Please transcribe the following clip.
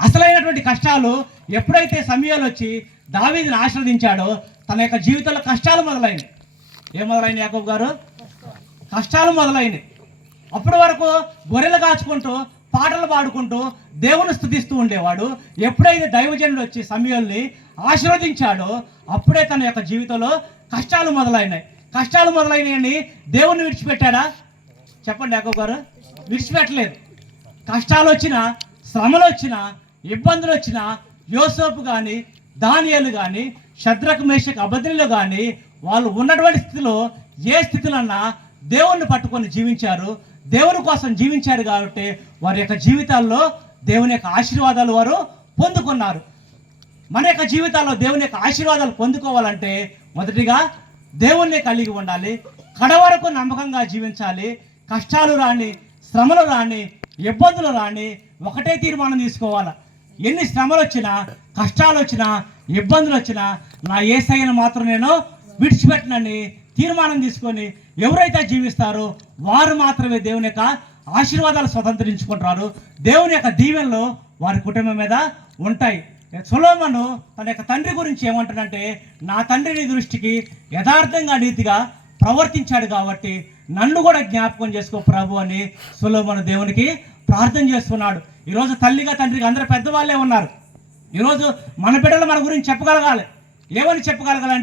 అసలైనటువంటి కష్టాలు ఎప్పుడైతే సమయాలు వచ్చి దావీదుని ఆశీర్వదించాడో తన యొక్క జీవితంలో కష్టాలు మొదలైనవి. ఏం మొదలైనవి యాకోబు గారు? కష్టాలు మొదలైనవి. అప్పటి వరకు గొర్రెలు కాచుకుంటూ పాటలు పాడుకుంటూ దేవుని స్తుతిస్తూ ఉండేవాడు. ఎప్పుడైతే దైవజనుడు వచ్చి సమయాల్ని ఆశీర్వదించాడో అప్పుడే తన యొక్క జీవితంలో కష్టాలు మొదలైనాయి. కష్టాలు మొదలైనవి దేవుణ్ణి విడిచిపెట్టాడా? చెప్పండి యాకోబు గారు. విడిచిపెట్టలేదు. కష్టాలు వచ్చినా, శ్రమలు వచ్చినా, ఇబ్బందులు వచ్చినా యోసేపు కానీ, దానియేలు కానీ, షద్రకు మేషకు అబద్ధిలో కానీ వాళ్ళు ఉన్నటువంటి స్థితిలో ఏ స్థితిలన్నా దేవుణ్ణి పట్టుకొని జీవించారు. దేవుని కోసం జీవించారు కాబట్టి వారి యొక్క జీవితాల్లో దేవుని యొక్క ఆశీర్వాదాలు వారు పొందుకున్నారు. మన యొక్క జీవితాల్లో దేవుని యొక్క ఆశీర్వాదాలు పొందుకోవాలంటే మొదటిగా దేవుణ్ణి కలిగి ఉండాలి. కడవరకు నమ్మకంగా జీవించాలి. కష్టాలు రాని, శ్రమలు రాని, ఇబ్బందులు రాని ఒకటే తీర్మానం తీసుకోవాలి. ఎన్ని శ్రమలు వచ్చినా, కష్టాలు వచ్చినా, ఇబ్బందులు వచ్చినా నా యేసయ్యను మాత్రం నేను విడిచిపెట్టనని తీర్మానం తీసుకొని ఎవరైతే జీవిస్తారో వారు మాత్రమే దేవుని యొక్క ఆశీర్వాదాలు స్వతంత్రించుకుంటారు. దేవుని యొక్క దీవెనలు వారి కుటుంబం మీద ఉంటాయి. సొలొమోను తన యొక్క తండ్రి గురించి ఏమంటాడంటే, నా తండ్రి నీ దృష్టికి యథార్థంగా నీతిగా ప్రవర్తించాడు కాబట్టి నన్ను కూడా జ్ఞాపకం చేసుకో ప్రభు అని సొలొమోను దేవునికి ప్రార్థన చేస్తున్నాడు. ఈరోజు తల్లిగా తండ్రిగా అందరూ పెద్దవాళ్ళే ఉన్నారు. ఈరోజు మన బిడ్డలు మన గురించి చెప్పగలగాలి. ఏమని చెప్పగలగాలంటే